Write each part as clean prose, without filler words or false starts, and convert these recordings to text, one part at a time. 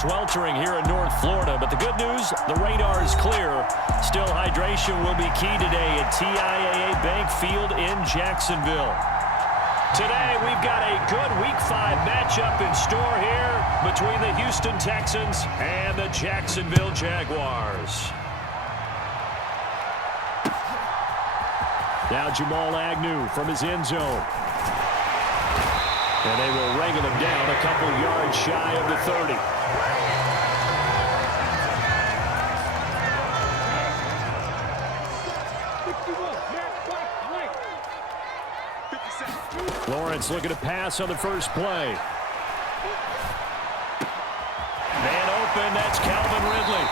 sweltering here in North Florida, but the good news, the radar is clear. Still, hydration will be key today at TIAA Bank Field in Jacksonville. Today, we've got a good Week 5 matchup in store here between the Houston Texans and the Jacksonville Jaguars. Now Jamal Agnew from his end zone. And they will wrangle him down a couple yards shy of the 30. Lawrence looking to pass on the first play. Man open, that's Calvin Ridley.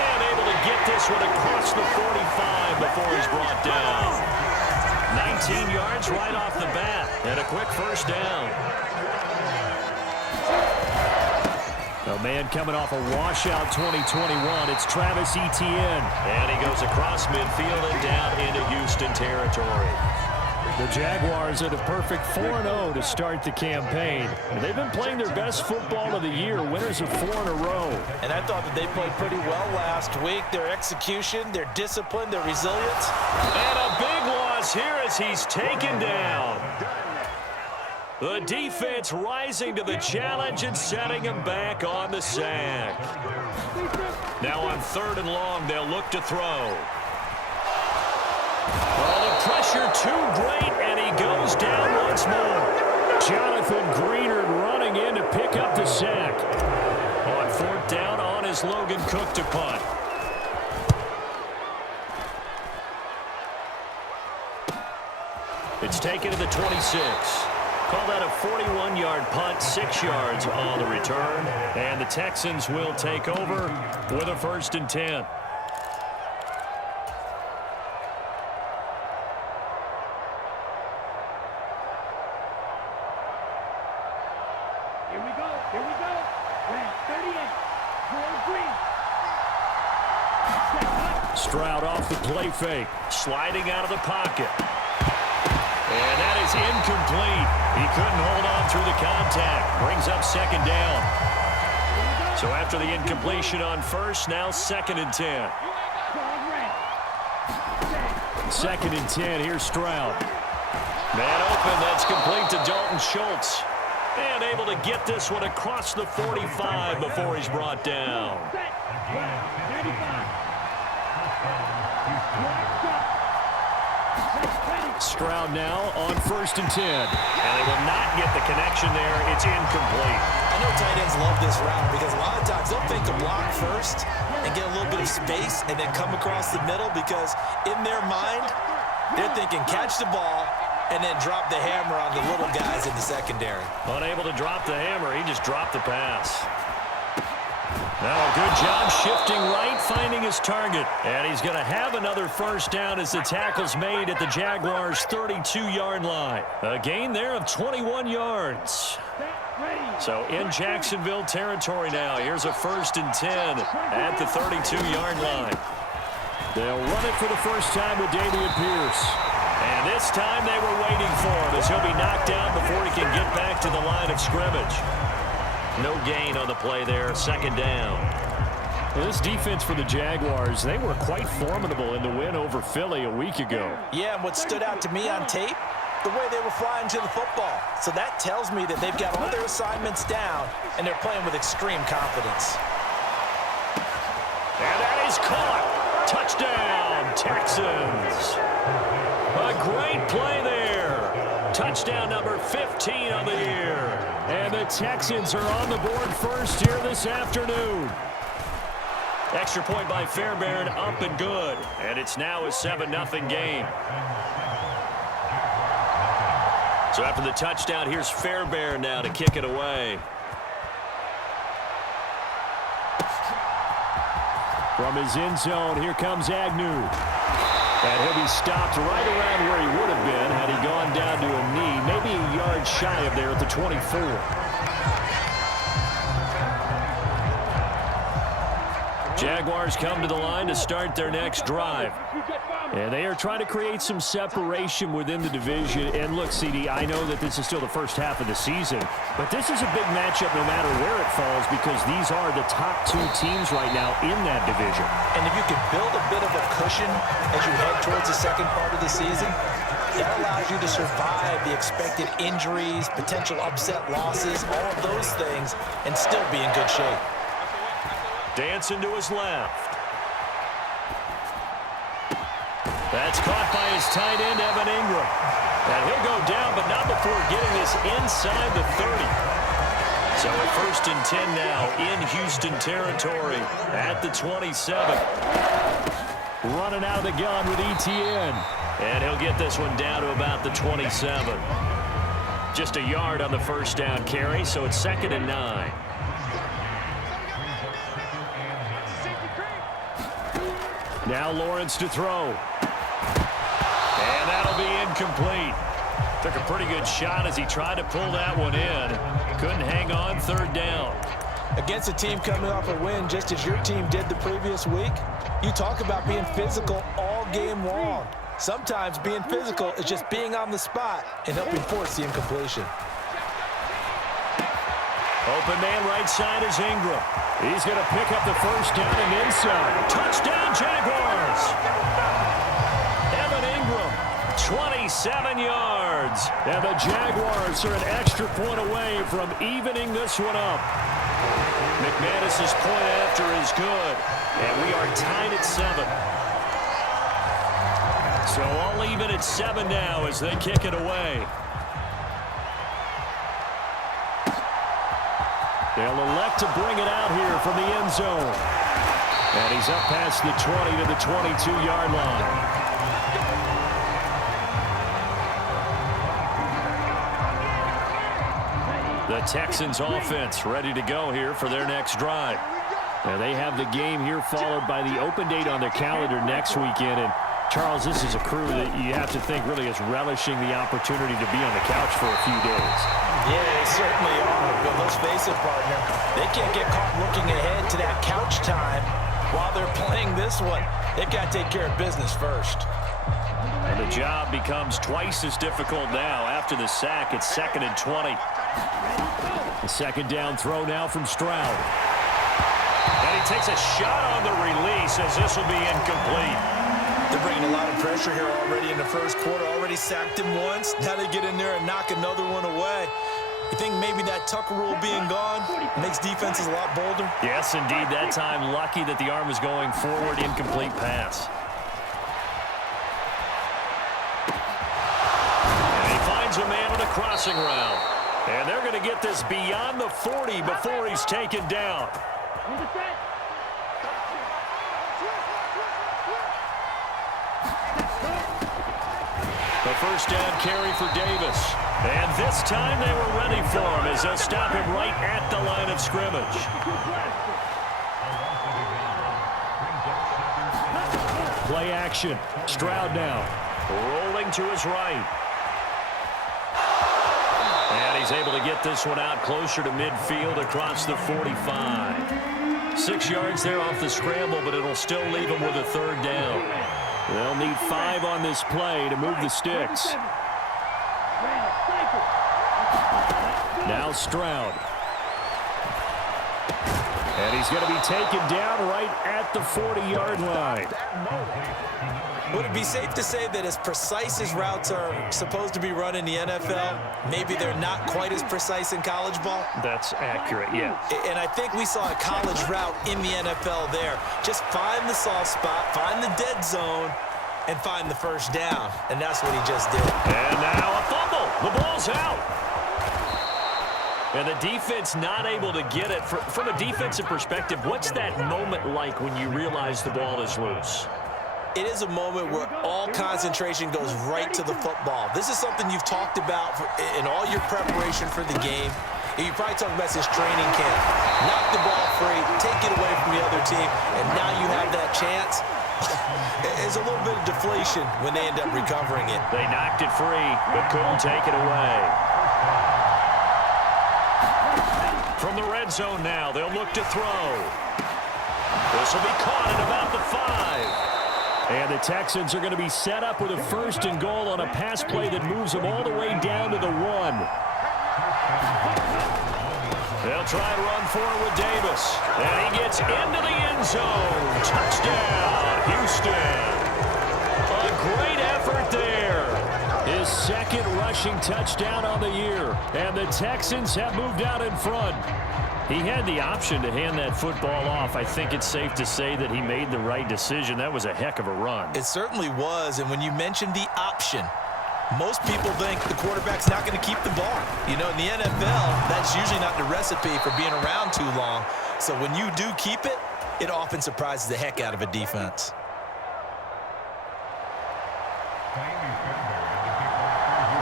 And able to get this one across the 45 before he's brought down. 19 yards right off the bat, and a quick first down. A man coming off a washout 2021, it's Travis Etienne. And he goes across midfield and down into Houston territory. The Jaguars are the perfect 4-0 to start the campaign. They've been playing their best football of the year, winners of 4 in a row. And I thought that they played pretty well last week. Their execution, their discipline, their resilience. And a big loss here as he's taken down. The defense rising to the challenge and setting him back on the sack. Now on 3rd and long, they'll look to throw. Well, the pressure too great, and he goes down once more. Jonathan Greenard running in to pick up the sack. On 4th down, on is Logan Cook to punt. It's taken to the 26. Call that a 41-yard punt, 6 yards on the return. And the Texans will take over with a 1st and 10. Stroud off the play fake, sliding out of the pocket. And that is incomplete. He couldn't hold on through the contact. Brings up 2nd down. So after the incompletion on 1st, now 2nd and 10. 2nd and 10, here's Stroud. Man open, that's complete to Dalton Schultz. And able to get this one across the 45 before he's brought down. Stroud now on 1st and 10. And they will not get the connection there. It's incomplete. I know tight ends love this route because a lot of times they'll fake a block first and get a little bit of space and then come across the middle because in their mind, they're thinking catch the ball and then drop the hammer on the little guys in the secondary. Unable to drop the hammer, he just dropped the pass. Now a good job shifting right, finding his target. And he's going to have another 1st down as the tackle's made at the Jaguars' 32-yard line. A gain there of 21 yards. So in Jacksonville territory now. Here's a 1st and 10 at the 32-yard line. They'll run it for the first time with Dameon Pierce. And this time they were waiting for him as he'll be knocked down before he can get back to the line of scrimmage. No gain on the play there, 2nd down. Well, this defense for the Jaguars, they were quite formidable in the win over Philly a week ago. Yeah, and what stood out to me on tape, the way they were flying to the football. So that tells me that they've got all their assignments down, and they're playing with extreme confidence. And that is caught. Touchdown, Texans. A great play there. Touchdown number 15 on the year. And the Texans are on the board first here this afternoon. Extra point by Fairbairn, up and good. And it's now a 7-0 game. So after the touchdown, here's Fairbairn now to kick it away. From his end zone, here comes Agnew. And he'll be stopped right around where he would have been had he gone down to a knee, maybe a yard shy of there at the 24. Jaguars come to the line to start their next drive. And they are trying to create some separation within the division. And look, CD, I know that this is still the first half of the season, but this is a big matchup no matter where it falls because these are the top two teams right now in that division. And if you can build a bit of a cushion as you head towards the second part of the season, that allows you to survive the expected injuries, potential upset losses, all of those things, and still be in good shape. Dancing to his left. That's caught by his tight end, Evan Ingram. And he'll go down, but not before getting this inside the 30. So a 1st and 10 now in Houston territory at the 27. Running out of the gun with ETN. And he'll get this one down to about the 27. Just a yard on the first down carry, so it's 2nd and 9. Now Lawrence to throw. And that'll be incomplete. Took a pretty good shot as he tried to pull that one in. Couldn't hang on, 3rd down. Against a team coming off a win, just as your team did the previous week, you talk about being physical all game long. Sometimes being physical is just being on the spot and helping force the incompletion. Open man right side is Ingram. He's going to pick up the first down and inside. Touchdown, Jaguars! Evan Ingram, 27 yards. And the Jaguars are an extra point away from evening this one up. McManus's point after is good. And we are tied at 7. So all even at 7 now as they kick it away. They'll elect to bring it out here from the end zone. And he's up past the 20 to the 22-yard line. The Texans offense ready to go here for their next drive. Now they have the game here followed by the open date on their calendar next weekend. And Charles, this is a crew that you have to think really is relishing the opportunity to be on the couch for a few days. Yeah, they certainly are. But let's face it, partner, they can't get caught looking ahead to that couch time while they're playing this one. They've got to take care of business first. And the job becomes twice as difficult now after the sack. It's 2nd and 20. The 2nd down throw now from Stroud. And he takes a shot on the release as this will be incomplete. They're bringing a lot of pressure here already in the first quarter. Already sacked him once. Now they get in there and knock another one away. You think maybe that Tucker rule being gone makes defenses a lot bolder? Yes, indeed. That time lucky that the arm was going forward. Incomplete pass. And he finds a man on a crossing route. And they're going to get this beyond the 40 before he's taken down. The first down carry for Davis. And this time they were ready for him as they'll stop him right at the line of scrimmage. Play action. Stroud now. Rolling to his right. And he's able to get this one out closer to midfield across the 45. 6 yards there off the scramble, but it'll still leave him with a 3rd down. They'll need 5 on this play to move the sticks. Now Stroud. And he's going to be taken down right at the 40-yard line. Would it be safe to say that as precise as routes are supposed to be run in the NFL, maybe they're not quite as precise in college ball? That's accurate, yeah. And I think we saw a college route in the NFL there. Just find the soft spot, find the dead zone, and find the first down. And that's what he just did. And now a fumble. The ball's out. And the defense not able to get it. From a defensive perspective, what's that moment like when you realize the ball is loose? It is a moment where all concentration goes right to the football. This is something you've talked about in all your preparation for the game. And you probably talked about this training camp. Knock the ball free, take it away from the other team, and now you have that chance. It's a little bit of deflation when they end up recovering it. They knocked it free, but couldn't take it away. From the red zone now, they'll look to throw. This will be caught at about the 5. And the Texans are going to be set up with a 1st and goal on a pass play that moves them all the way down to the 1. They'll try and run forward with Davis. And he gets into the end zone. Touchdown, Houston. A great effort there. His 2nd rushing touchdown on the year. And the Texans have moved out in front. He had the option to hand that football off. I think it's safe to say that he made the right decision. That was a heck of a run. It certainly was. And when you mentioned the option, most people think the quarterback's not going to keep the ball. You know, in the NFL, that's usually not the recipe for being around too long. So when you do keep it, it often surprises the heck out of a defense.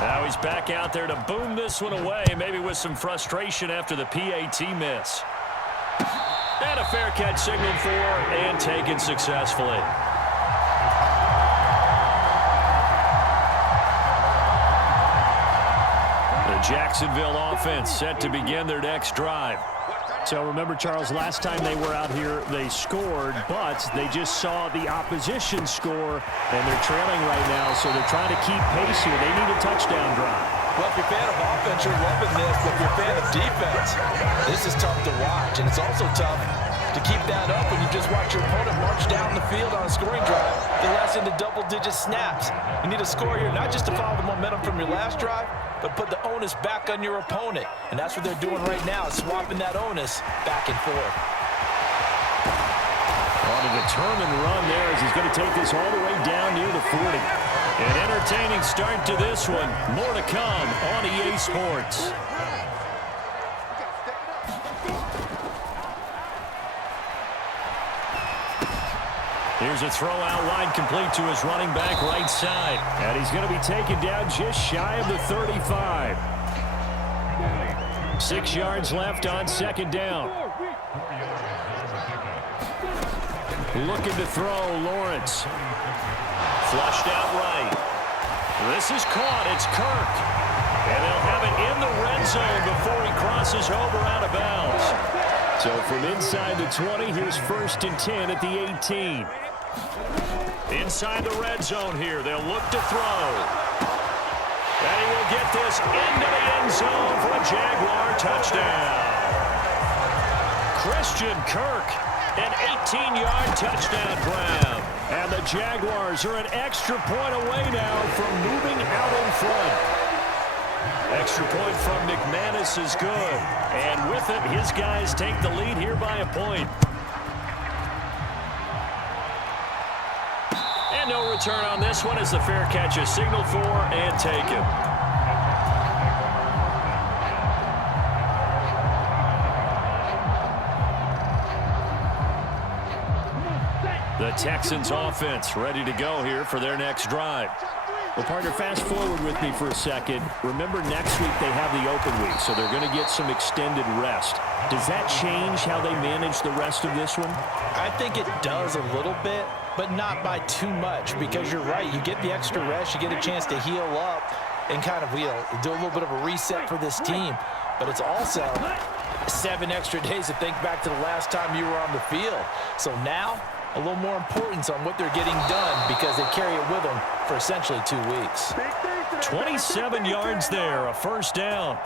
Now he's back out there to boom this one away, maybe with some frustration after the PAT miss. And a fair catch signaled for and taken successfully. The Jacksonville offense set to begin their next drive. So remember, Charles, last time they were out here, they scored, but they just saw the opposition score, and they're trailing right now, so they're trying to keep pace here. They need a touchdown drive. Well, if you're a fan of offense, you're loving this, but if you're a fan of defense, this is tough to watch, and it's also tough to keep that up when you just watch your opponent march down the field on a scoring drive. They last into double-digit snaps. You need a score here, not just to follow the momentum from your last drive, but put the onus back on your opponent. And that's what they're doing right now, swapping that onus back and forth. On a determined run there as he's going to take this all the way down near the 40. An entertaining start to this one. More to come on EA Sports. Here's a throw out wide, complete to his running back right side. And he's going to be taken down just shy of the 35. 6 yards left on 2nd down. Looking to throw, Lawrence. Flushed out right. This is caught. It's Kirk. And they'll have it in the red zone before he crosses over out of bounds. So from inside the 20, here's 1st and 10 at the 18. Inside the red zone here, they'll look to throw. And he will get this into the end zone for a Jaguar touchdown. Christian Kirk, an 18-yard touchdown grab. And the Jaguars are an extra point away now from moving out in front. Extra point from McManus is good. And with it, his guys take the lead here by a point. And no return on this one as the fair catch is signaled for and taken. The Texans offense ready to go here for their next drive. Well, partner, fast forward with me for a second. Remember, next week they have the open week, so they're going to get some extended rest. Does that change how they manage the rest of this one? I think it does a little bit, but not by too much, because you're right. You get the extra rest, you get a chance to heal up and kind of do a little bit of a reset for this team. But it's also 7 extra days to think back to the last time you were on the field. So now, a little more importance on what they're getting done because they carry it with them for essentially 2 weeks. 27 yards there, a 1st down.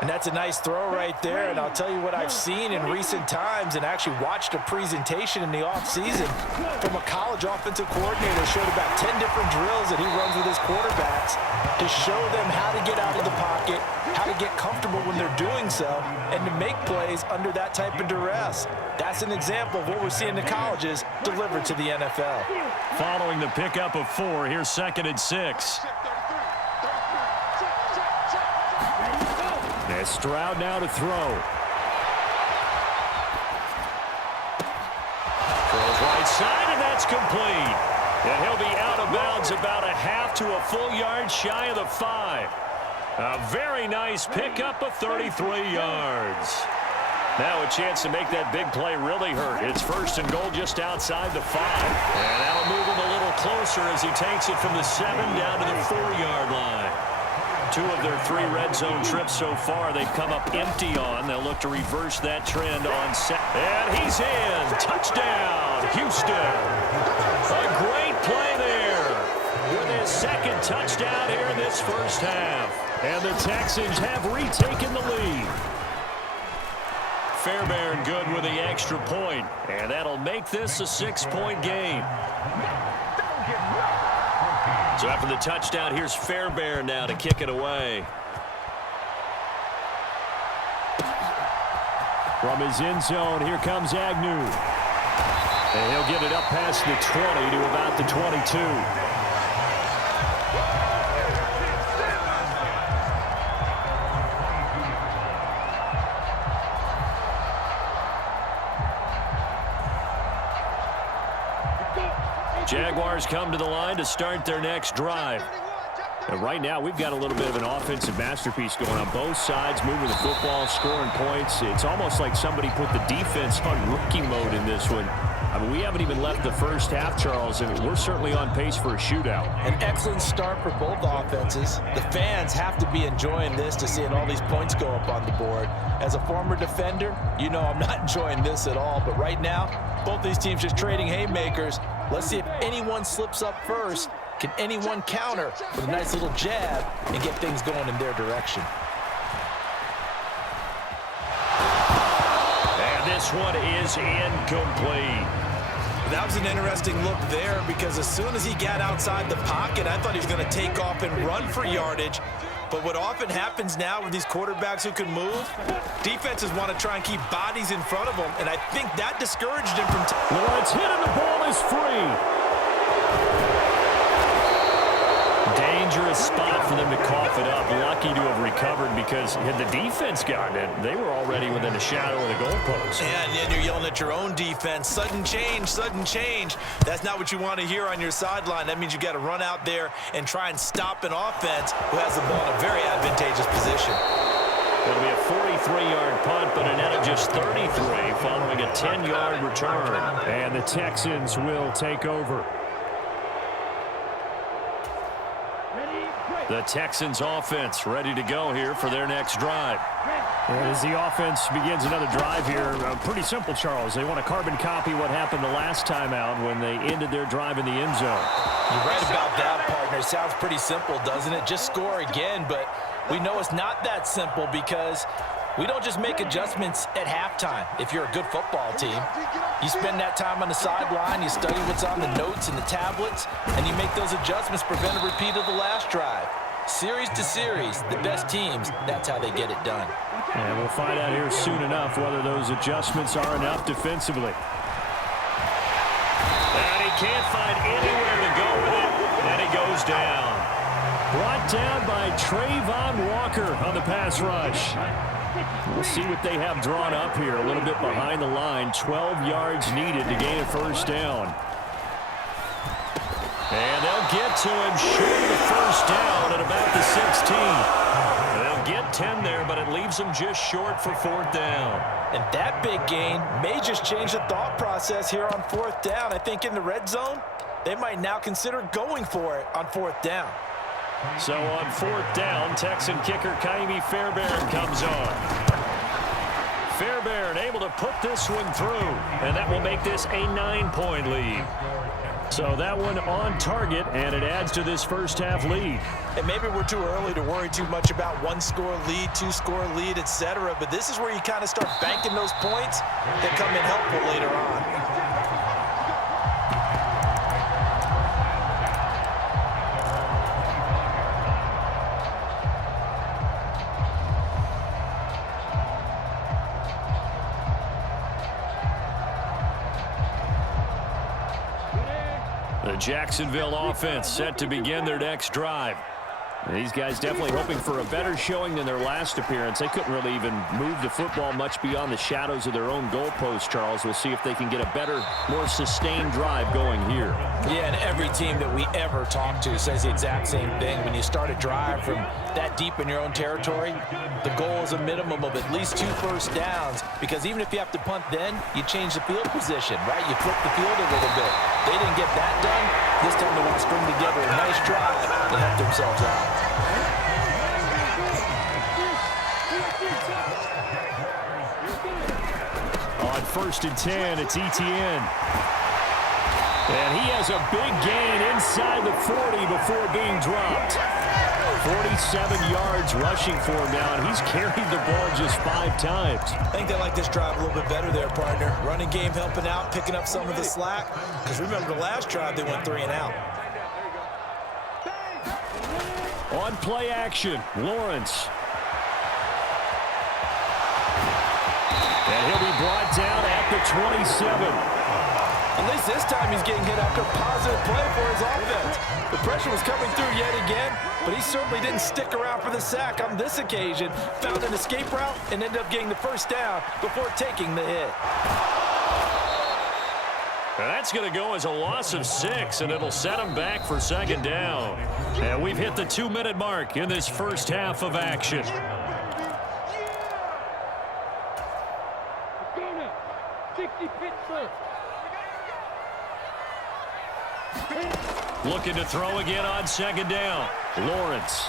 And that's a nice throw right there. And I'll tell you what I've seen in recent times and actually watched a presentation in the offseason from a college offensive coordinator that showed about 10 different drills that he runs with his quarterbacks to show them how to get out of the pocket, how to get comfortable when they're doing so, and to make plays under that type of duress. That's an example of what we're seeing in the colleges delivered to the NFL. Following the pickup of 4, here's 2nd and 6. As Stroud now to throw. Throws right side, and that's complete. And he'll be out of bounds about a half to a full yard shy of the 5. A very nice pickup of 33 yards. Now a chance to make that big play really hurt. It's 1st and goal just outside the 5. And that'll move him a little closer as he takes it from the 7 down to the 4-yard line. 2 of their 3 red zone trips so far, they've come up empty on. They'll look to reverse that trend on set. And he's in. Touchdown, Houston. A great play there with his 2nd touchdown here in this first half. And the Texans have retaken the lead. Fairbairn good with the extra point, and that'll make this a 6-point game. So after the touchdown, here's Fairbairn now to kick it away. From his end zone, here comes Agnew. And he'll get it up past the 20 to about the 22. Jaguars come to the line to start their next drive. And right now, we've got a little bit of an offensive masterpiece going on both sides, moving the football, scoring points. It's almost like somebody put the defense on rookie mode in this one. I mean, we haven't even left the first half, Charles, and we're certainly on pace for a shootout. An excellent start for both offenses. The fans have to be enjoying this to seeing all these points go up on the board. As a former defender, you know I'm not enjoying this at all. But right now, both these teams just trading haymakers. Let's see if anyone slips up first. Can anyone counter with a nice little jab and get things going in their direction? And this one is incomplete. That was an interesting look there because as soon as he got outside the pocket, I thought he was going to take off and run for yardage. But what often happens now with these quarterbacks who can move, defenses want to try and keep bodies in front of them, and I think that discouraged him from... Lawrence hit and the ball is free. Dangerous spot for them to cough it up. Lucky to have recovered because had the defense gotten it, they were already within a shadow of the goalpost. Yeah, and then you're yelling at your own defense. Sudden change, sudden change. That's not what you want to hear on your sideline. That means you got to run out there and try and stop an offense who has the ball in a very advantageous position. It'll be a 43-yard punt, but a net of just 33 following a 10-yard return. And the Texans will take over. The Texans offense ready to go here for their next drive. And as the offense begins another drive here, pretty simple, Charles. They want to carbon copy what happened the last time out when they ended their drive in the end zone. You're right about that, partner. Sounds pretty simple, doesn't it? Just score again, but we know it's not that simple because we don't just make adjustments at halftime if you're a good football team. You spend that time on the sideline, you study what's on the notes and the tablets, and you make those adjustments, prevent a repeat of the last drive. Series to series, the best teams, that's how they get it done. And we'll find out here soon enough whether those adjustments are enough defensively. And he can't find anywhere to go with it, and he goes down. Brought down by Trayvon Walker on the pass rush. We'll see what they have drawn up here. A little bit behind the line. 12 yards needed to gain a first down. And they'll get to him short of the first down at about the 16. They'll get 10 there, but it leaves them just short for 4th down. And that big gain may just change the thought process here on 4th down. I think in the red zone, they might now consider going for it on 4th down. So on 4th down, Texan kicker Kaimi Fairbairn comes on. Fairbairn able to put this one through, and that will make this a 9-point lead. So that one on target, and it adds to this first half lead. And maybe we're too early to worry too much about 1-score lead, 2-score lead, etc. But this is where you kind of start banking those points that come in helpful later on. The Jacksonville offense set to begin their next drive. These guys definitely hoping for a better showing than their last appearance. They couldn't really even move the football much beyond the shadows of their own goalpost, Charles. We'll see if they can get a better, more sustained drive going here. Yeah, and every team that we ever talk to says the exact same thing. When you start a drive from that deep in your own territory, the goal is a minimum of at least 2 first downs, because even if you have to punt then, you change the field position, right? You flip the field a little bit. They didn't get that done. This time they want to string together a nice drive to help themselves out. On 1st and 10, it's Etienne. And he has a big gain inside the 40 before being dropped. 47 yards rushing for him now, and he's carried the ball just 5 times. I think they like this drive a little bit better there, partner. Running game helping out, picking up some of the slack. Because remember the last drive, they went 3 and out. On play action, Lawrence. And he'll be brought down at the 27. At least this time he's getting hit after a positive play for his offense. The pressure was coming through yet again, but he certainly didn't stick around for the sack on this occasion. Found an escape route and ended up getting the first down before taking the hit. And that's going to go as a loss of 6, and it'll set him back for 2nd down. And we've hit the 2-minute mark in this first half of action. Looking to throw again on 2nd down. Lawrence.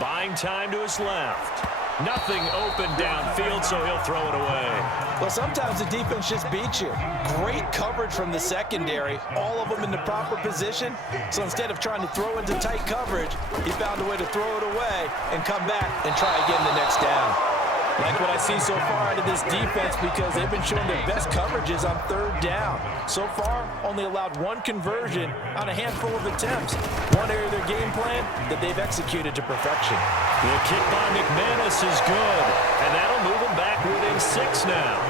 Buying time to his left. Nothing open downfield, so he'll throw it away. Well, sometimes the defense just beats you. Great coverage from the secondary, all of them in the proper position. So instead of trying to throw into tight coverage, he found a way to throw it away and come back and try again the next down. Like what I see so far out of this defense because they've been showing their best coverages on 3rd down. So far, only allowed 1 conversion on a handful of attempts. One area of their game plan that they've executed to perfection. The kick by McManus is good, and that'll move them back within 6 now.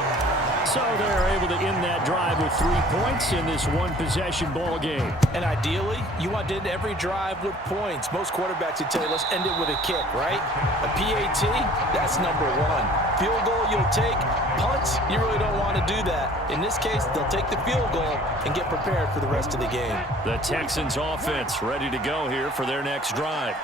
So they're able to end that drive with 3 points in this one-possession ball game. And ideally, you want to end every drive with points. Most quarterbacks would tell you, let's end it with a kick, right? A PAT, that's number 1. Field goal, you'll take. Punts, you really don't want to do that. In this case, they'll take the field goal and get prepared for the rest of the game. The Texans offense ready to go here for their next drive.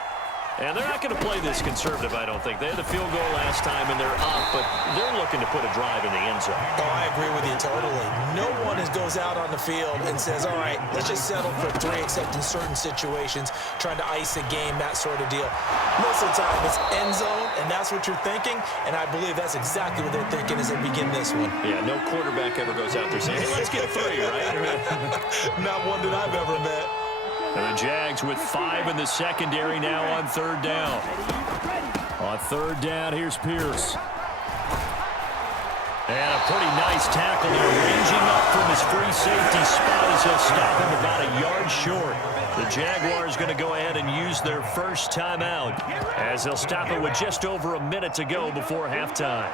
And they're not going to play this conservative, I don't think. They had the field goal last time, and they're up, but they're looking to put a drive in the end zone. Oh, I agree with you totally. No one goes out on the field and says, all right, let's just settle for 3, except in certain situations, trying to ice a game, that sort of deal. Most of the time, it's end zone, and that's what you're thinking, and I believe that's exactly what they're thinking as they begin this one. Yeah, no quarterback ever goes out there saying, hey, let's get 3, right? Not one that I've ever met. And the Jags with 5 in the secondary now on 3rd down. On 3rd down, here's Pierce. And a pretty nice tackle there, ranging up from his free safety spot as he'll stop him about a yard short. The Jaguars going to go ahead and use their first timeout as they'll stop it with just over a minute to go before halftime.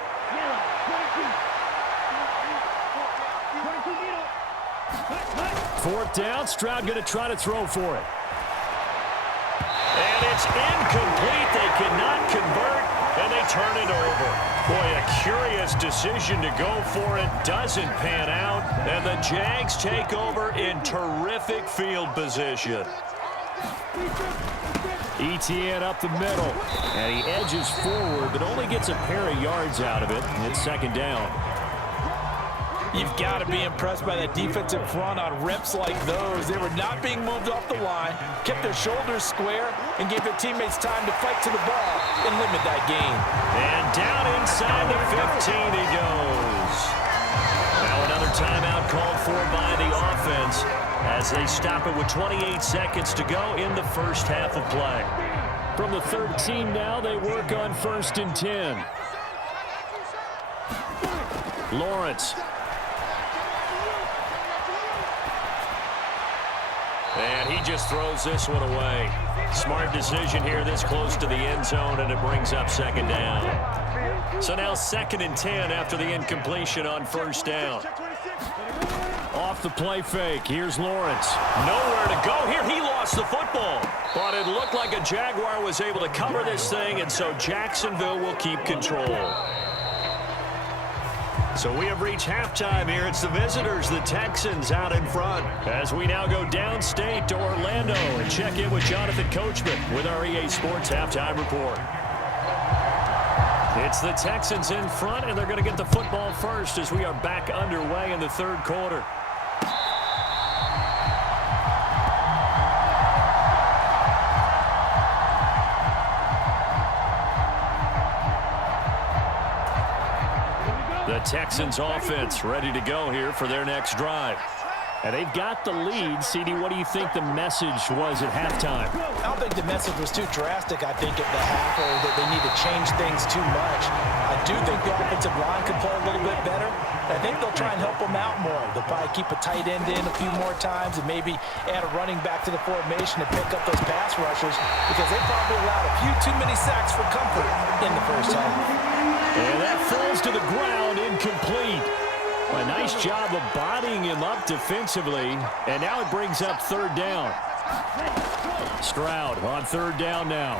4th down, Stroud going to try to throw for it. And it's incomplete. They cannot convert, and they turn it over. Boy, a curious decision to go for it. Doesn't pan out, and the Jags take over in terrific field position. Etienne up the middle, and he edges forward, but only gets a pair of yards out of it. It's 2nd down. You've got to be impressed by that defensive front on reps like those. They were not being moved off the line, kept their shoulders square, and gave their teammates time to fight to the ball and limit that gain. And down inside the 15 he goes. Now another timeout called for by the offense as they stop it with 28 seconds to go in the first half of play. From the 13 now, they work on 1st and 10. Lawrence. And he just throws this one away. Smart decision here this close to the end zone, and it brings up 2nd down. So now 2nd and 10 after the incompletion on 1st down. Off the play fake, here's Lawrence. Nowhere to go here. He lost the football. But it looked like a Jaguar was able to cover this thing, and so Jacksonville will keep control. So we have reached halftime here. It's the visitors, the Texans, out in front. As we now go downstate to Orlando and check in with Jonathan Coachman with our EA Sports Halftime Report. It's the Texans in front, and they're going to get the football first as we are back underway in the 3rd quarter. The Texans offense ready to go here for their next drive. And they've got the lead. CD, what do you think the message was at halftime? I don't think the message was too drastic, I think, at the half, or that they need to change things too much. I do think the offensive line could play a little bit better. I think they'll try and help them out more. They'll probably keep a tight end in a few more times and maybe add a running back to the formation to pick up those pass rushers, because they probably allowed a few too many sacks for comfort in the first half. And that falls to the ground, incomplete. A nice job of bodying him up defensively, and now it brings up third down. Stroud on third down now.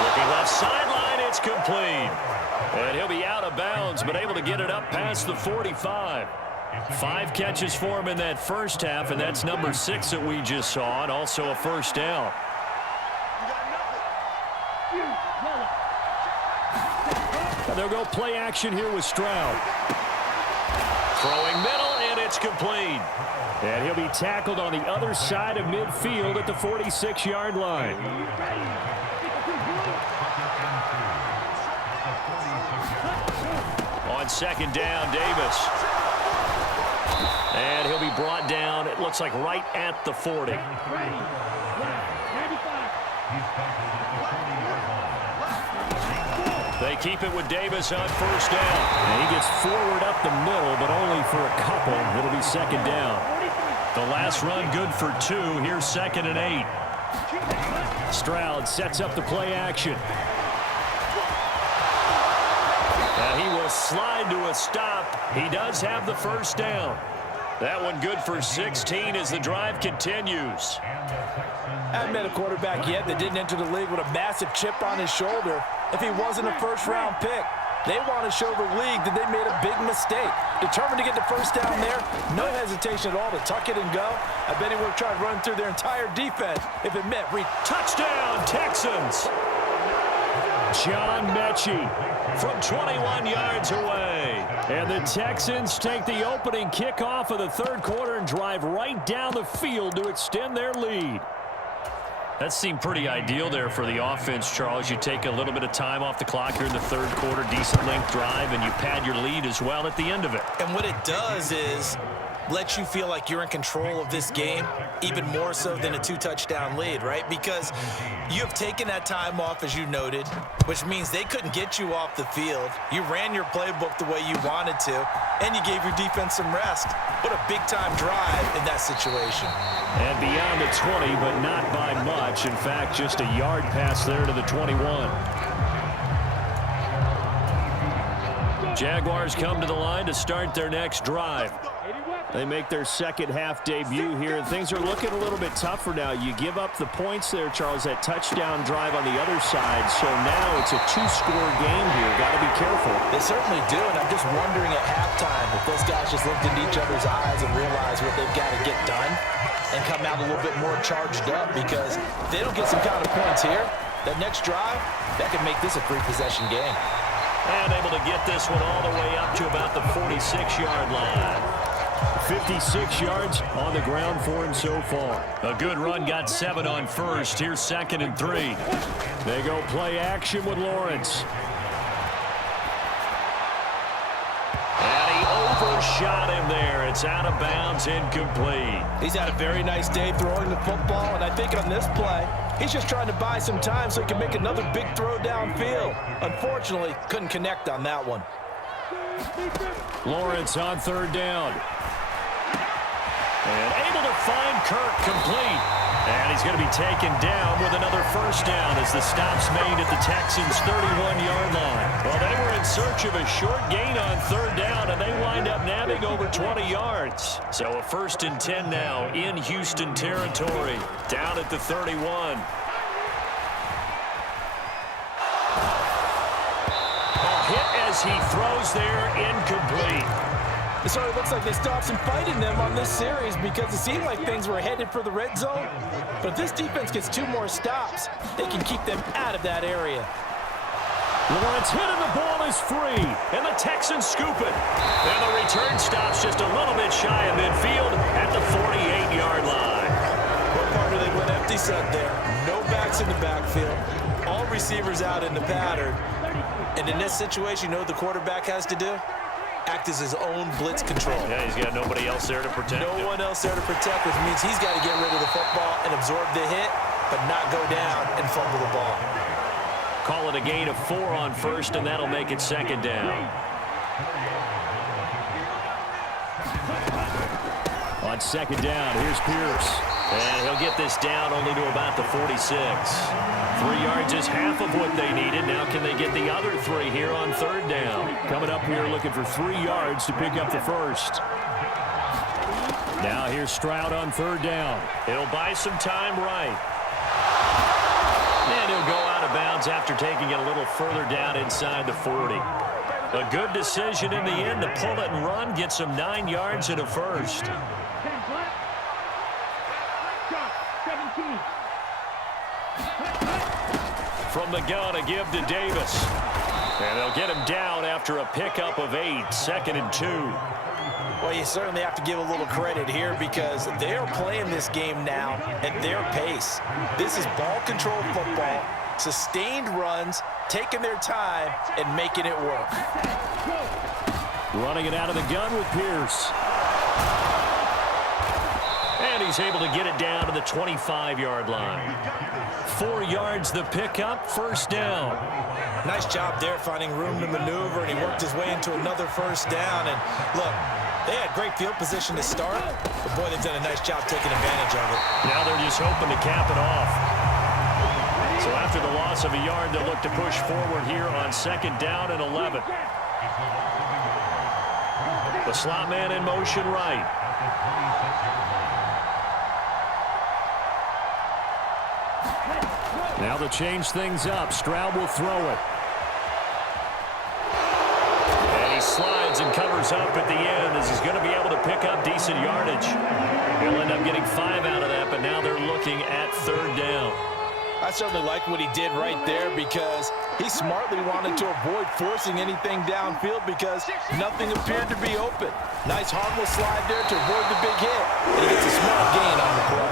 Looking left sideline, it's complete. And he'll be out of bounds, but able to get it up past the 45. 5 catches for him in that first half, and that's number 6 that we just saw, and also a first down. They'll go play action here with Stroud. Throwing middle, and it's complete. And he'll be tackled on the other side of midfield at the 46-yard line. On second down, Davis. And he'll be brought down, it looks like right at the 40. They keep it with Davis on first down. And he gets forward up the middle, but only for a couple. It'll be second down. The last run good for 2. Here's 2nd and 8. Stroud sets up the play action. And he will slide to a stop. He does have the first down. That one good for 16 as the drive continues. I haven't met a quarterback yet that didn't enter the league with a massive chip on his shoulder if he wasn't a first-round pick. They want to show the league that they made a big mistake. Determined to get the first down there, no hesitation at all to tuck it and go. I bet he would have tried running through their entire defense if it meant touchdown, Texans! John Mechie from 21 yards away. And the Texans take the opening kickoff of the third quarter and drive right down the field to extend their lead. That seemed pretty ideal there for the offense, Charles. You take a little bit of time off the clock here in the third quarter, decent length drive, and you pad your lead as well at the end of it. And what it does is let you feel like you're in control of this game, even more so than a 2-touchdown lead, right? Because you have taken that time off, as you noted, which means they couldn't get you off the field. You ran your playbook the way you wanted to, and you gave your defense some rest. What a big-time drive in that situation. And beyond the 20, but not by much. In fact, just a yard pass there to the 21. Jaguars come to the line to start their next drive. They make their second half debut here, and things are looking a little bit tougher now. You give up the points there, Charles, that touchdown drive on the other side. So now it's a 2-score game here. Got to be careful. They certainly do, and I'm just wondering at halftime if those guys just looked into each other's eyes and realized what they've got to get done and come out a little bit more charged up, because if they don't get some kind of points here, that next drive, that could make this a 3-possession game. And able to get this one all the way up to about the 46-yard line. 56 yards on the ground for him so far. A good run, got 7 on first. Here's 2nd and 3. They go play action with Lawrence. And he overshot him there. It's out of bounds, incomplete. He's had a very nice day throwing the football, and I think on this play, he's just trying to buy some time so he can make another big throw downfield. Unfortunately, couldn't connect on that one. Lawrence on third down. And able to find Kirk complete. And he's going to be taken down with another first down as the stop's made at the Texans' 31-yard line. Well, they were in search of a short gain on third down, and they wind up nabbing over 20 yards. So a 1st and 10 now in Houston territory, down at the 31. Hit as he throws there, incomplete. So it looks like they stopped some fighting them on this series, because it seemed like things were headed for the red zone. But if this defense gets 2 more stops, they can keep them out of that area. Lawrence hit and the ball is free. And the Texans scoop it. And the return stops just a little bit shy of midfield at the 48-yard line. What part of they went empty set there? No backs in the backfield. All receivers out in the pattern. And in this situation, you know what the quarterback has to do? Act as his own blitz control. Yeah, he's got nobody else there to protect him. No one else there to protect, which means he's got to get rid of the football and absorb the hit, but not go down and fumble the ball. Call it a gain of 4 on first, and that'll make it second down. On second down, here's Pierce. And he'll get this down only to about the 46. 3 yards is half of what they needed. Now can they get the other 3 here on third down? Coming up here looking for 3 yards to pick up the first. Now here's Stroud on third down. He'll buy some time right. And he'll go out of bounds after taking it a little further down inside the 40. A good decision in the end to pull it and run, get some 9 yards and a first. From the gun, a give to Davis. And they'll get him down after a pickup of 8, 2nd and 2. Well, you certainly have to give a little credit here because they're playing this game now at their pace. This is ball control football, sustained runs, taking their time, and making it work. Running it out of the gun with Pierce. And he's able to get it down to the 25-yard line. 4 yards the pickup, first down. Nice job there finding room to maneuver, and he worked his way into another first down. And look, they had great field position to start, but boy, they've done a nice job taking advantage of it. Now they're just hoping to cap it off. So after the loss of a yard, they'll look to push forward here on second down and 11. The slot man in motion right. Now to change things up, Stroud will throw it. And he slides and covers up at the end as he's going to be able to pick up decent yardage. He'll end up getting 5 out of that, but now they're looking at third down. I certainly like what he did right there because he smartly wanted to avoid forcing anything downfield because nothing appeared to be open. Nice harmless slide there to avoid the big hit. And he gets a small gain on the play.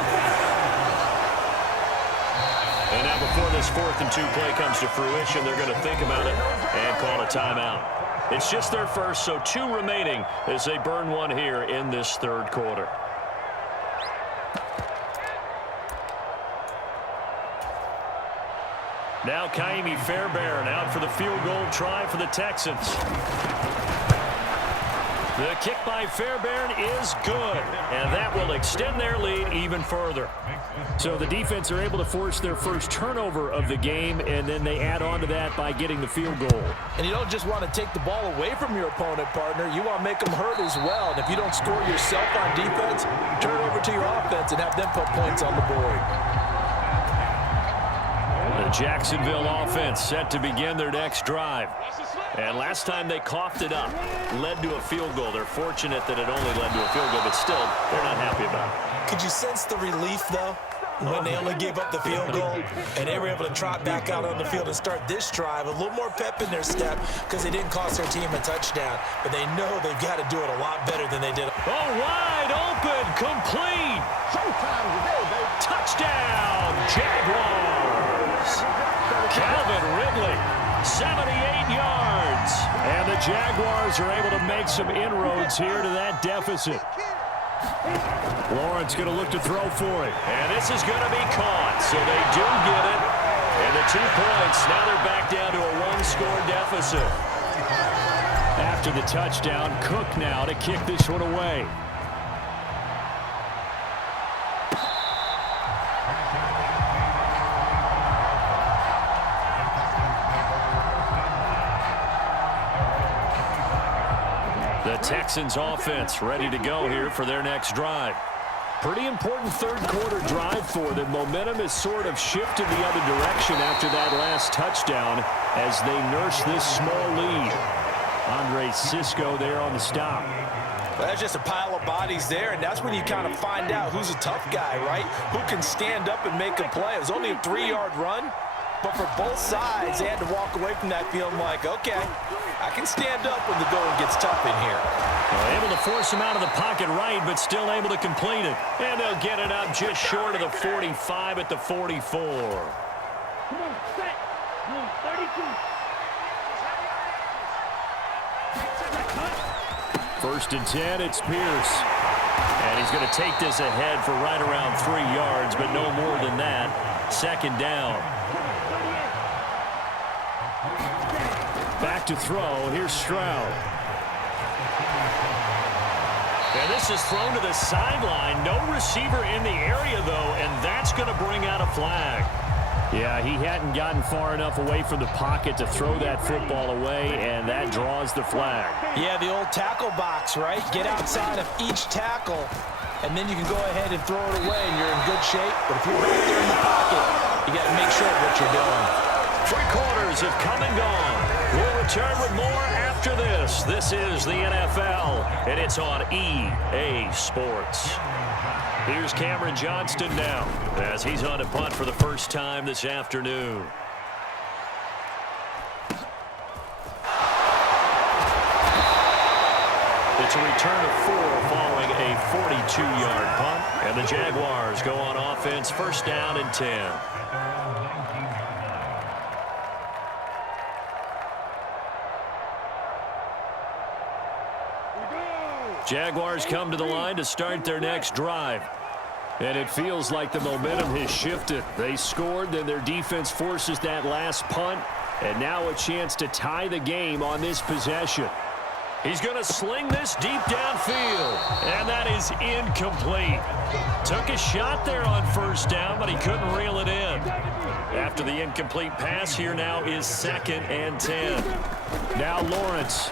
And now before this 4th and 2 play comes to fruition, they're going to think about it and call a timeout. It's just their first, so 2 remaining as they burn 1 here in this third quarter. Now Kaimi Fairbairn out for the field goal try for the Texans. The kick by Fairbairn is good, and that will extend their lead even further. So the defense are able to force their first turnover of the game, and then they add on to that by getting the field goal. And you don't just want to take the ball away from your opponent, partner. You want to make them hurt as well. And if you don't score yourself on defense, turn it over to your offense and have them put points on the board. The Jacksonville offense set to begin their next drive. And last time they coughed it up, led to a field goal. They're fortunate that it only led to a field goal, but still, they're not happy about it. Could you sense the relief, though, when they only gave up the field goal and they were able to trot back out on the field and start this drive? A little more pep in their step because they didn't cost their team a touchdown, but they know they've got to do it a lot better than they did. Oh, wide open, complete. Touchdown, Jaguars. Calvin Ridley, 78 yards. And the Jaguars are able to make some inroads here to that deficit. Lawrence going to look to throw for it. And this is going to be caught, so they do get it. And the 2 points, now they're back down to a 1-score deficit. After the touchdown, Cook now to kick this one away. The Texans offense ready to go here for their next drive. Pretty important third quarter drive for them. Momentum has sort of shifted the other direction after that last touchdown as they nurse this small lead. Andre Cisco there on the stop. Well, that's just a pile of bodies there, and that's when you kind of find out who's a tough guy, right? Who can stand up and make a play. It was only a 3-yard run, but for both sides, they had to walk away from that feeling like, okay, I can stand up when the going gets tough in here. Well, able to force him out of the pocket right, but still able to complete it. And they'll get it up just short of the 45 at the 44. Come on, set. 32. First and 10, it's Pierce. And he's going to take this ahead for right around 3 yards, but no more than that. Second down. Back to throw. Here's Stroud. And this is thrown to the sideline. No receiver in the area, though, and that's going to bring out a flag. Yeah, he hadn't gotten far enough away from the pocket to throw that football away, and that draws the flag. Yeah, the old tackle box, right? Get outside of each tackle, and then you can go ahead and throw it away, and you're in good shape. But if you're right there in the pocket, you got to make sure of what you're doing. 3 quarters have come and gone. We'll return with more after this. This is the NFL, and it's on EA Sports. Here's Cameron Johnston now as he's on to punt for the first time this afternoon. It's a return of 4 following a 42-yard punt, and the Jaguars go on offense, first down and 10. Jaguars come to the line to start their next drive. And it feels like the momentum has shifted. They scored, then their defense forces that last punt. And now a chance to tie the game on this possession. He's going to sling this deep downfield. And that is incomplete. Took a shot there on first down, but he couldn't reel it in. After the incomplete pass, here now is second and 10. Now Lawrence.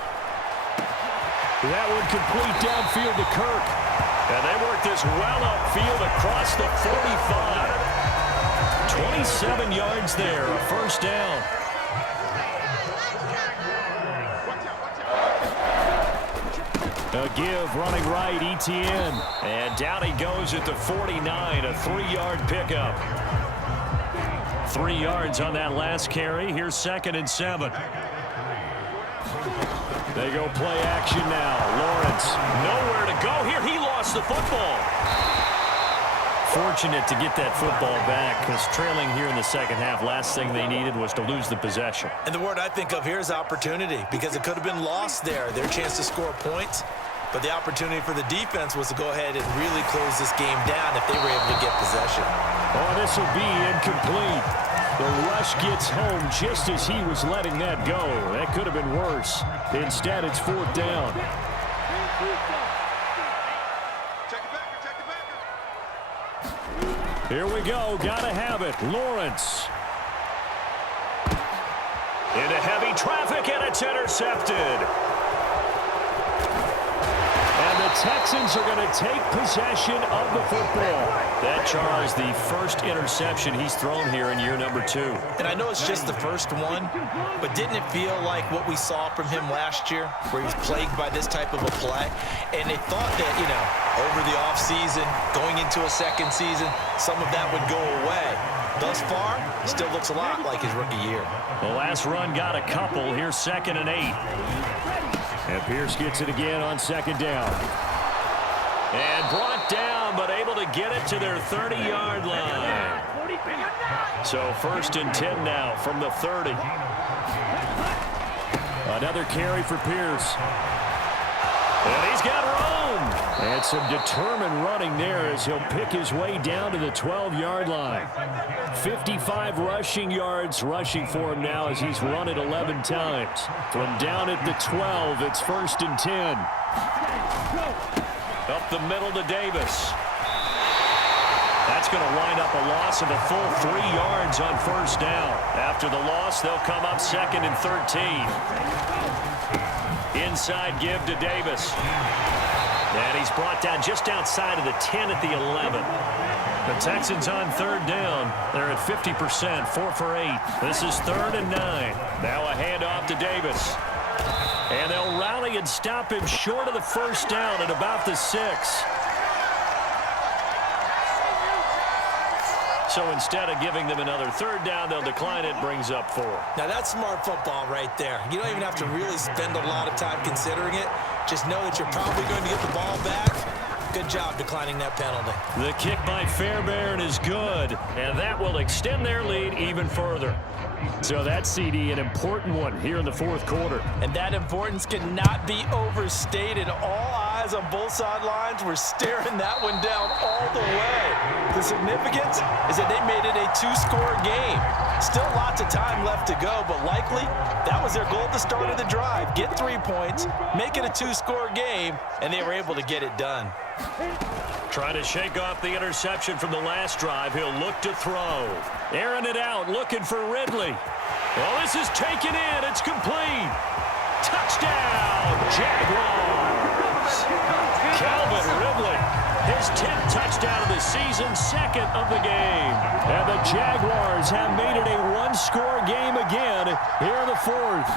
That one complete downfield to Kirk. And they work this well upfield across the 45. 27 yards there, a first down. A give running right, Etienne. And down he goes at the 49, a 3-yard pickup. 3 yards on that last carry. Here's second and 7. They go play action now. Lawrence, nowhere to go here. He lost the football. Fortunate to get that football back because trailing here in the second half, last thing they needed was to lose the possession. And the word I think of here is opportunity because it could have been lost there, their chance to score points. But the opportunity for the defense was to go ahead and really close this game down if they were able to get possession. Oh, this will be incomplete. The rush gets home just as he was letting that go. That could have been worse. Instead, it's fourth down. Here we go. Gotta have it. Lawrence. Into heavy traffic, and it's intercepted. And the Texans are going to take possession of the football. That, Charles, the first interception he's thrown here in year number 2. And I know it's just the first one, but didn't it feel like what we saw from him last year, where he was plagued by this type of a play? And they thought that, you know, over the offseason, going into a second season, some of that would go away. Thus far, still looks a lot like his rookie year. The last run got a couple. Here's second and 8. And Pierce gets it again on second down. And brought down, but able to get it to their 30-yard line. So first and 10 now from the 30. Another carry for Pierce. And he's got room. And some determined running there as he'll pick his way down to the 12-yard line. 55 rushing yards rushing for him now as he's run it 11 times. From down at the 12, it's first and 10. Up the middle to Davis. That's going to wind up a loss of a full 3 yards on first down. After the loss, they'll come up second and 13. Inside give to Davis. And he's brought down just outside of the 10 at the 11. The Texans on third down. They're at 50%, 4 for 8. This is third and 9. Now a handoff to Davis. And they'll rally and stop him short of the first down at about the 6. So instead of giving them another third down, they'll decline it, brings up 4. Now that's smart football right there. You don't even have to really spend a lot of time considering it. Just know that you're probably going to get the ball back. Good job declining that penalty. The kick by Fairbairn is good, and that will extend their lead even further. So that CD, an important one here in the fourth quarter. And that importance cannot be overstated. All eyes on both sidelines were staring that one down all the way. The significance is that they made it a two-score game. Still lots of time left to go, but likely that was their goal at the start of the drive. Get 3 points, make it a two-score game, and they were able to get it done. Trying to shake off the interception from the last drive. He'll look to throw. Airing it out, looking for Ridley. Well, this is taken in. It's complete. Touchdown, Jaguars. Calvin Ridley, his 10th touchdown of the season, second of the game. And the Jaguars have made it a one-score game again here in the fourth.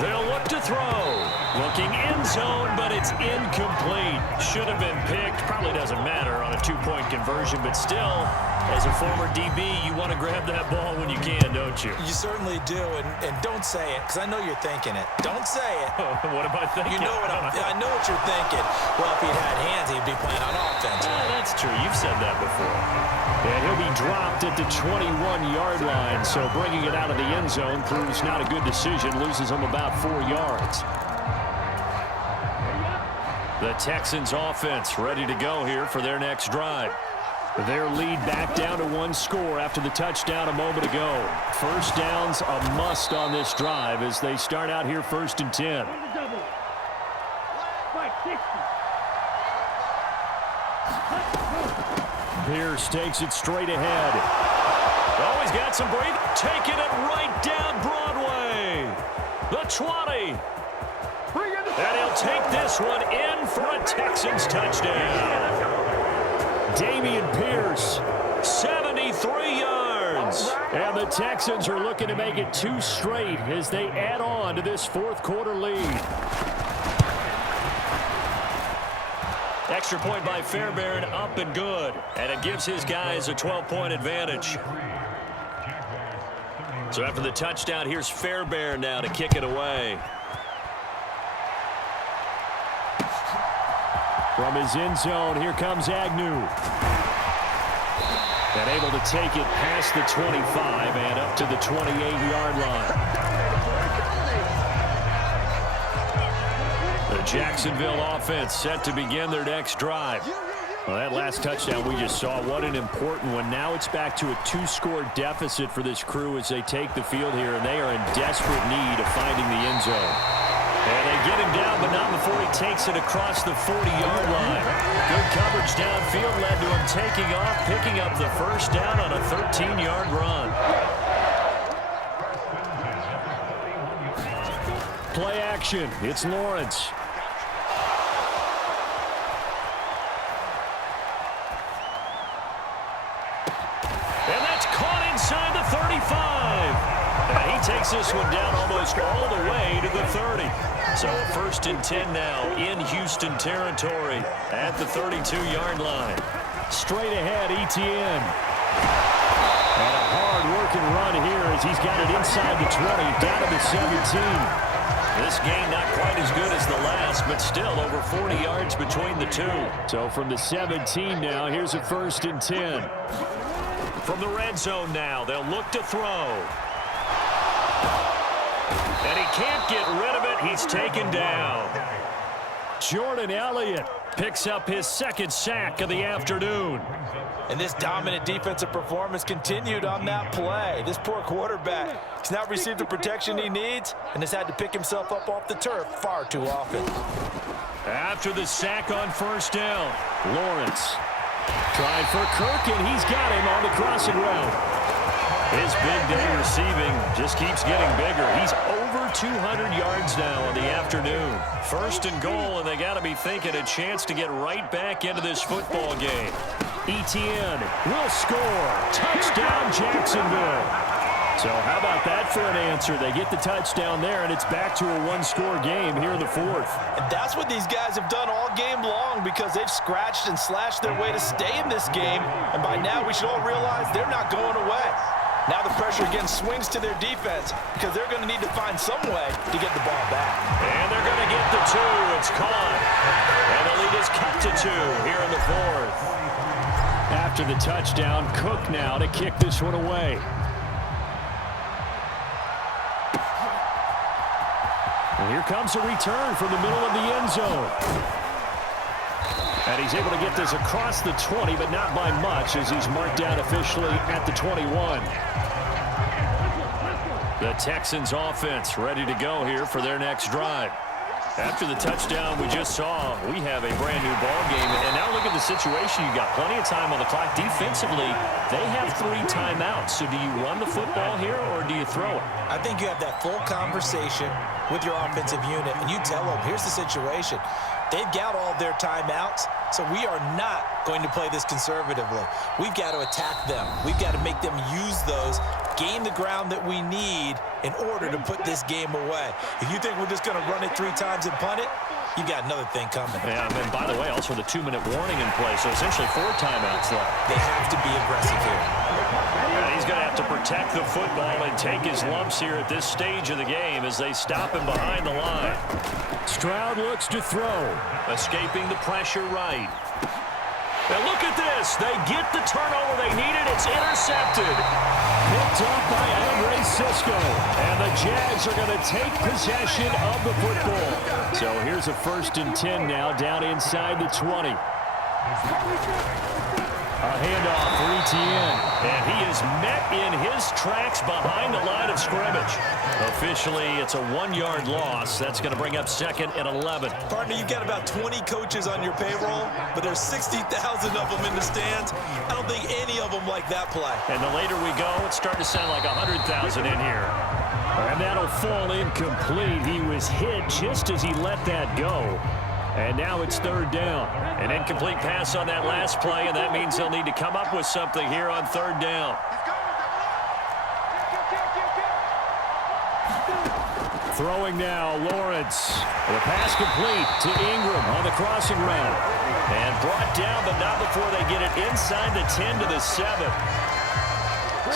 They'll look to throw. Looking end zone, but it's incomplete. Should have been picked. Probably doesn't matter on a two-point conversion, but still, as a former DB, you want to grab that ball when you can, don't you? You certainly do, and don't say it, because I know you're thinking it. Don't say it. What am I thinking? You know I know what you're thinking. Well, if he had hands, he'd be playing on offense. That's true. You've said that before. And he'll be dropped at the 21-yard line, so bringing it out of the end zone proves not a good decision. Loses him about 4 yards. The Texans offense ready to go here for their next drive. Their lead back down to one score after the touchdown a moment ago. First down's a must on this drive as they start out here 1st and 10. Pierce takes it straight ahead. Oh, he's got some breathing. Taking it right down Broadway. The 20. And he'll take this one in for a Texans touchdown. Damian Pierce, 73 yards. And the Texans are looking to make it 2 straight as they add on to this fourth quarter lead. Extra point by Fairbairn, up and good. And it gives his guys a 12-point advantage. So after the touchdown, here's Fairbairn now to kick it away. From his end zone, here comes Agnew. And able to take it past the 25 and up to the 28-yard line. The Jacksonville offense set to begin their next drive. Well, that last touchdown we just saw, what an important one. Now it's back to a 2-score deficit for this crew as they take the field here, and they are in desperate need of finding the end zone. And they get him down, but not before he takes it across the 40-yard line. Good coverage downfield led to him taking off, picking up the first down on a 13-yard run. Play action. It's Lawrence. And that's caught inside the 35. And he takes this one down almost all the way to the 30. So 1st and 10 now in Houston territory at the 32-yard line. Straight ahead, Etienne. And a hard-working run here as he's got it inside the 20, down to the 17. This game not quite as good as the last, but still over 40 yards between the two. So from the 17 now, here's a 1st and 10. From the red zone now, they'll look to throw. And he can't get rid of it. He's taken down. Jordan Elliott picks up his 2nd sack of the afternoon. And this dominant defensive performance continued on that play. This poor quarterback has not received the protection he needs and has had to pick himself up off the turf far too often. After the sack on 1st down, Lawrence tried for Kirk, and he's got him on the crossing route. His big day receiving just keeps getting bigger. He's over 200 yards now on the afternoon. 1st and goal, and they got to be thinking a chance to get right back into this football game. Etienne will score. Touchdown, Jacksonville. So how about that for an answer? They get the touchdown there, and it's back to a one-score game here in the fourth. And that's what these guys have done all game long because they've scratched and slashed their way to stay in this game. And by now, we should all realize they're not going away. Now the pressure again swings to their defense because they're going to need to find some way to get the ball back. And they're going to get the 2. It's caught. And the lead is cut to 2 here in the fourth. After the touchdown, Cook now to kick this one away. And here comes a return from the middle of the end zone. And he's able to get this across the 20, but not by much, as he's marked down officially at the 21. The Texans offense ready to go here for their next drive. After the touchdown we just saw, we have a brand new ball game. And now look at the situation. You got plenty of time on the clock. Defensively, they have 3 timeouts. So do you run the football here or do you throw it? I think you have that full conversation with your offensive unit, and you tell them, here's the situation. They've got all their timeouts, so we are not going to play this conservatively. We've got to attack them. We've got to make them use those, gain the ground that we need in order to put this game away. If you think we're just going to run it 3 times and punt it, you got another thing coming. Yeah, and by the way, also the 2-minute warning in play, so essentially 4 timeouts left. They have to be aggressive here. And he's going to have to protect the football and take his lumps here at this stage of the game as they stop him behind the line. Stroud looks to throw. Escaping the pressure right. Now look at this. They get the turnover they needed. It's intercepted. Picked up by Andre Cisco. And the Jags are going to take possession of the football. So here's a 1st and 10 now down inside the 20. A handoff for Etienne. And he is met in his tracks behind the line of scrimmage. Officially, it's a 1-yard loss. That's going to bring up 2nd and 11. Partner, you've got about 20 coaches on your payroll, but there's 60,000 of them in the stands. I don't think any of them like that play. And the later we go, it's starting to sound like 100,000 in here. And that'll fall incomplete. He was hit just as he let that go. And now it's 3rd down. An incomplete pass on that last play, and that means they'll need to come up with something here on 3rd down. Throwing now, Lawrence. The pass complete to Ingram on the crossing route. And brought down, but not before they get it inside the 10 to the 7.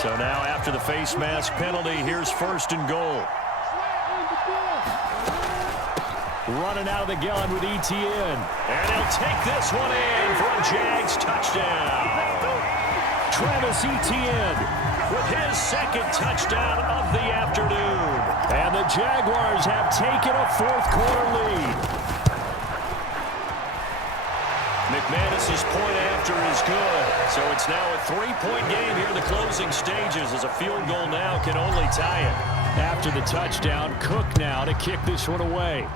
So now after the face mask penalty, here's 1st and goal. Running out of the gun with Etienne. And he'll take this one in for a Jags touchdown. Travis Etienne with his 2nd touchdown of the afternoon. And the Jaguars have taken a 4th-quarter lead. McManus's point after is good. So it's now a 3-point game here in the closing stages as a field goal now can only tie it. After the touchdown, Cook now to kick this one away.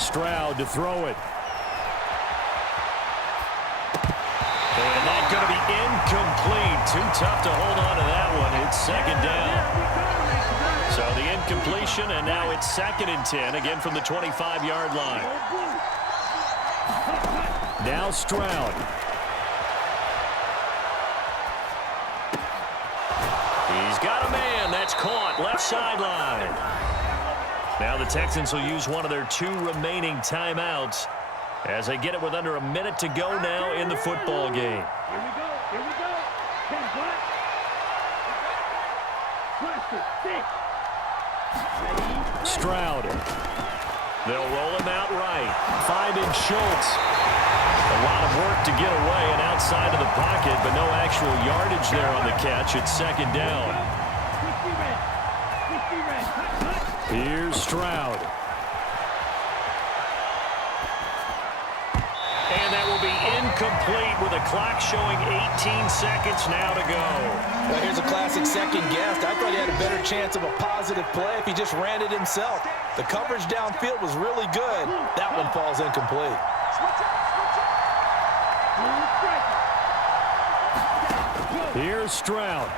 Stroud to throw it. And that's going to be incomplete. Too tough to hold on to that one. It's 2nd down. So the incompletion, and now it's 2nd and 10, again from the 25-yard line. Now Stroud. He's got a man. That's caught. Left sideline. Now the Texans will use one of their 2 remaining timeouts as they get it with under a minute to go now in the football game. Here we go. Here we go. 10 black. Cluster. 6. Stroud. They'll roll him out right. Finding Schultz. A lot of work to get away and outside of the pocket, but no actual yardage there on the catch. It's 2nd down. Here's Stroud. And that will be incomplete with a clock showing 18 seconds now to go. Well, here's a classic second guess. I thought he had a better chance of a positive play if he just ran it himself. The coverage downfield was really good. That one falls incomplete. Here's Stroud.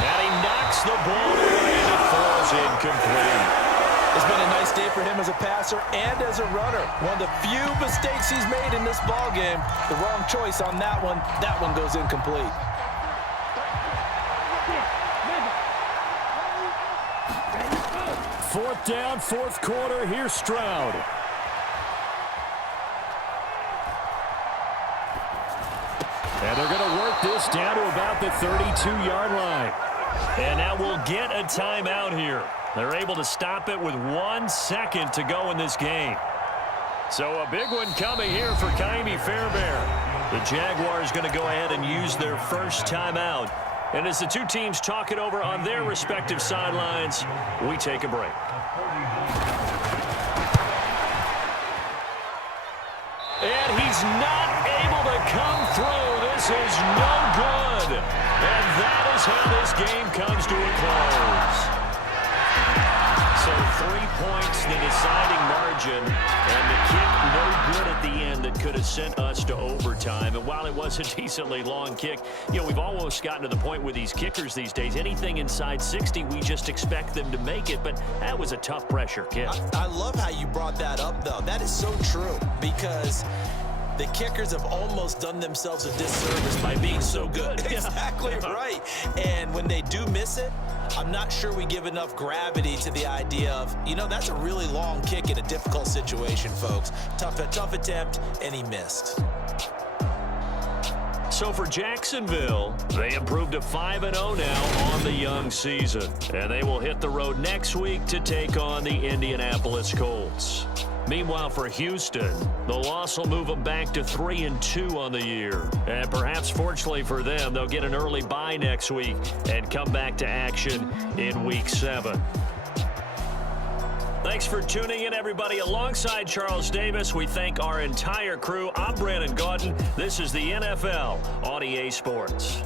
And he knocks the ball away and it falls incomplete. It's been a nice day for him as a passer and as a runner. One of the few mistakes he's made in this ball game. The wrong choice on that one. That one goes incomplete. Fourth down, 4th quarter. Here's Stroud. And they're going to work get this down to about the 32-yard line. And now we'll get a timeout here. They're able to stop it with 1 second to go in this game. So a big one coming here for Ka'imi Fairbairn. The Jaguars going to go ahead and use their first timeout. And as the two teams talk it over on their respective sidelines, we take a break. And he's not able to come through. This is no good. And that is how this game comes to a close. So 3 points, the deciding margin, and the kick no good at the end that could have sent us to overtime. And while it was a decently long kick, we've almost gotten to the point with these kickers these days. Anything inside 60, we just expect them to make it. But that was a tough pressure kick. I love how you brought that up, though. That is so true because the kickers have almost done themselves a disservice by being so good. Exactly right. And when they do miss it, I'm not sure we give enough gravity to the idea of, that's a really long kick in a difficult situation, folks. Tough attempt, and he missed. So for Jacksonville, they improved to 5-0 now on the young season. And they will hit the road next week to take on the Indianapolis Colts. Meanwhile, for Houston, the loss will move them back to 3-2 on the year. And perhaps fortunately for them, they'll get an early bye next week and come back to action in Week 7. Thanks for tuning in, everybody. Alongside Charles Davis, we thank our entire crew. I'm Brandon Gaudin. This is the NFL on EA Sports.